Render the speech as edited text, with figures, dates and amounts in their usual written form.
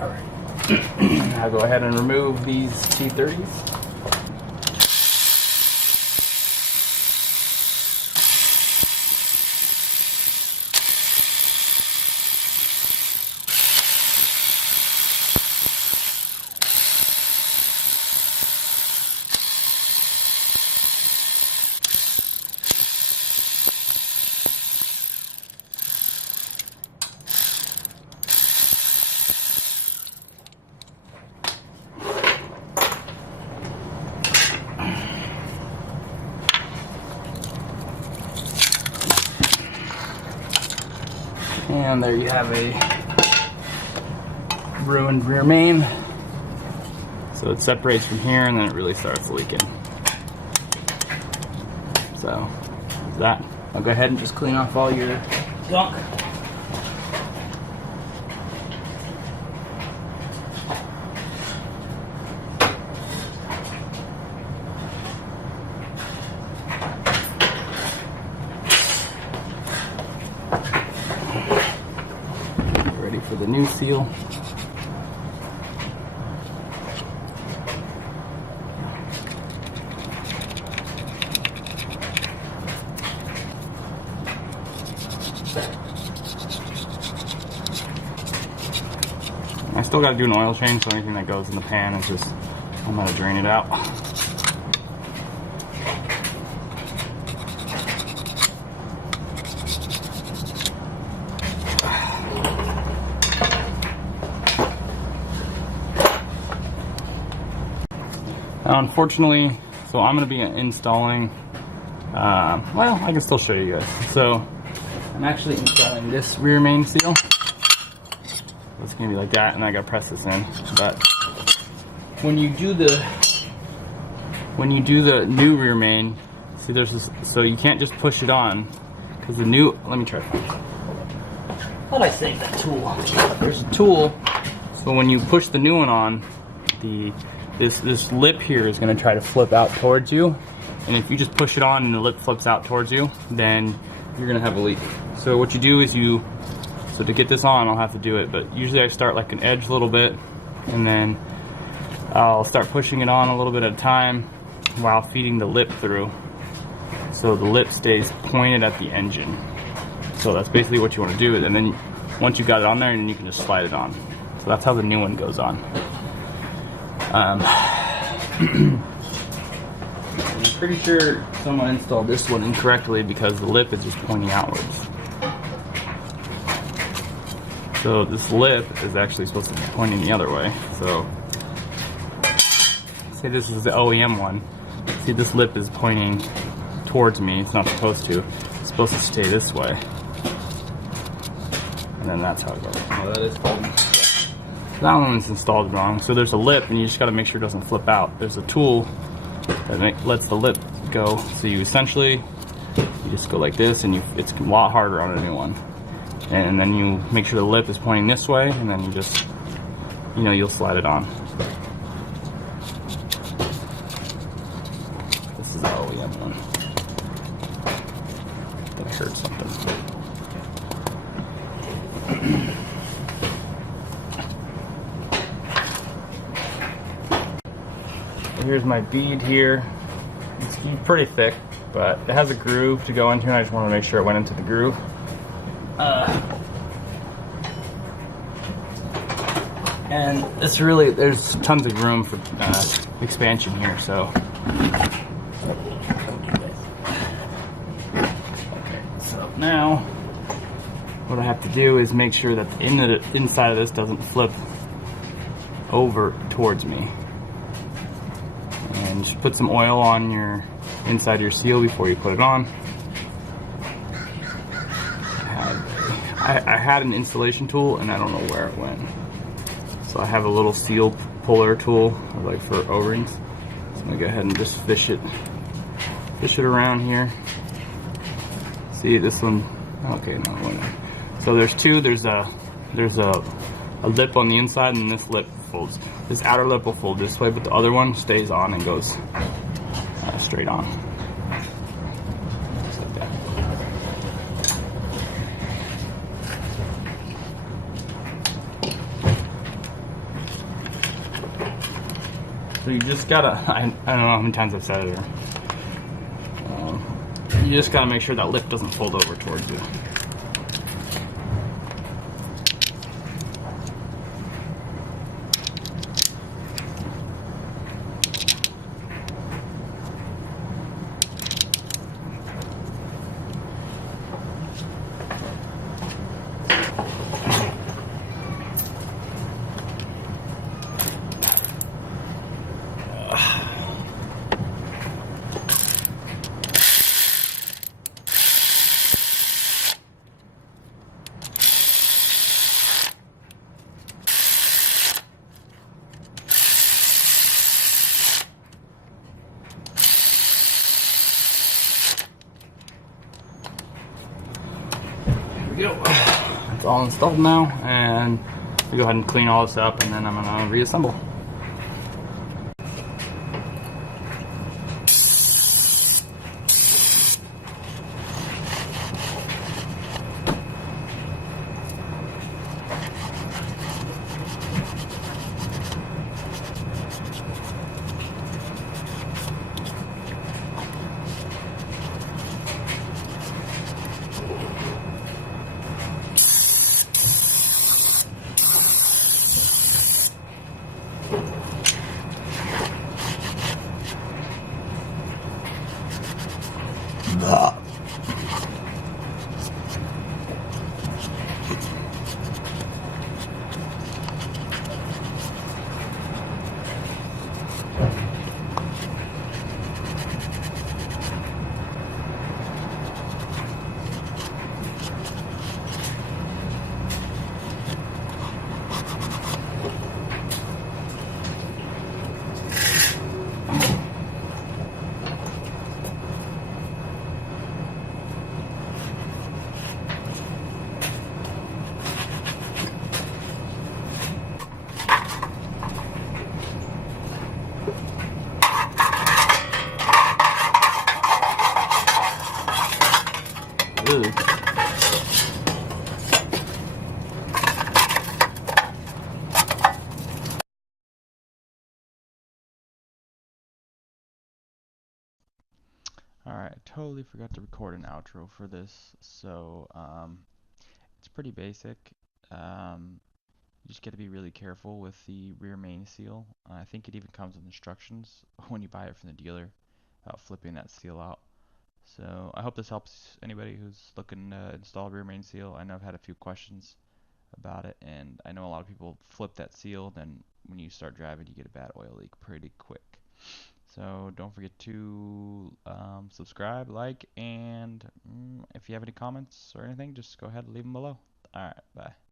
All right. I'll go ahead and remove these T30s. And there you have a ruined rear main. So it separates from here and then it really starts leaking. So that, I'll go ahead and just clean off all your junk. For the new seal. I still got to do an oil change, so anything that goes in the pan is just, I'm going to drain it out. Unfortunately, so I'm going to be installing, well, I can still show you guys. So I'm actually installing this rear main seal. It's going to be like that, and I got to press this in. But when you do the new rear main, see there's this, so you can't just push it on, because the new, let me try. How'd I save that tool? There's a tool, so when you push the new one on, this lip here is going to try to flip out towards you, and if you just push it on and the lip flips out towards you, then you're going to have a leak. So what you do is so to get this on, I'll have to do it, but usually I start like an edge a little bit, and then I'll start pushing it on a little bit at a time while feeding the lip through, so the lip stays pointed at the engine. So that's basically what you want to do, and then once you got it on there, then you can just slide it on. So that's how the new one goes on. I'm pretty sure someone installed this one incorrectly because the lip is just pointing outwards. So this lip is actually supposed to be pointing the other way. So say this is the OEM one. See, this lip is pointing towards me. It's not supposed to. It's supposed to stay this way. And then that's how it goes. Oh, that is folding. That one's installed wrong. So there's a lip, and you just got to make sure it doesn't flip out. There's a tool that lets the lip go. So you essentially, you just go like this, and it's a lot harder on a new one. And then you make sure the lip is pointing this way, and then you just, you'll slide it on. This is the OEM one. That hurt something. Here's my bead here. It's pretty thick, but it has a groove to go into, and I just want to make sure it went into the groove. And it's really, there's tons of room for expansion here, so. Okay, so now what I have to do is make sure that the inside of this doesn't flip over towards me. And just put some oil on your inside your seal before you put it on. I had an installation tool and I don't know where it went. So I have a little seal puller tool, like for O-rings. So I'm gonna go ahead and just fish it around here. See this one? Okay, no, it went in. So there's two. There's a lip on the inside, and this lip folds. This outer lip will fold this way, but the other one stays on and goes straight on. Just like that. So you just gotta, I don't know how many times I've said it here. You just gotta make sure that lip doesn't fold over towards you. Go. It's all installed now, and we go ahead and clean all this up, and then I'm gonna reassemble. Alright, totally forgot to record an outro for this, so it's pretty basic. You just got to be really careful with the rear main seal. I think it even comes with instructions when you buy it from the dealer about flipping that seal out. So I hope this helps anybody who's looking to install a rear main seal. I know I've had a few questions about it, and I know a lot of people flip that seal, then when you start driving you get a bad oil leak pretty quick. So don't forget to subscribe, like, and if you have any comments or anything, just go ahead and leave them below. Alright, bye.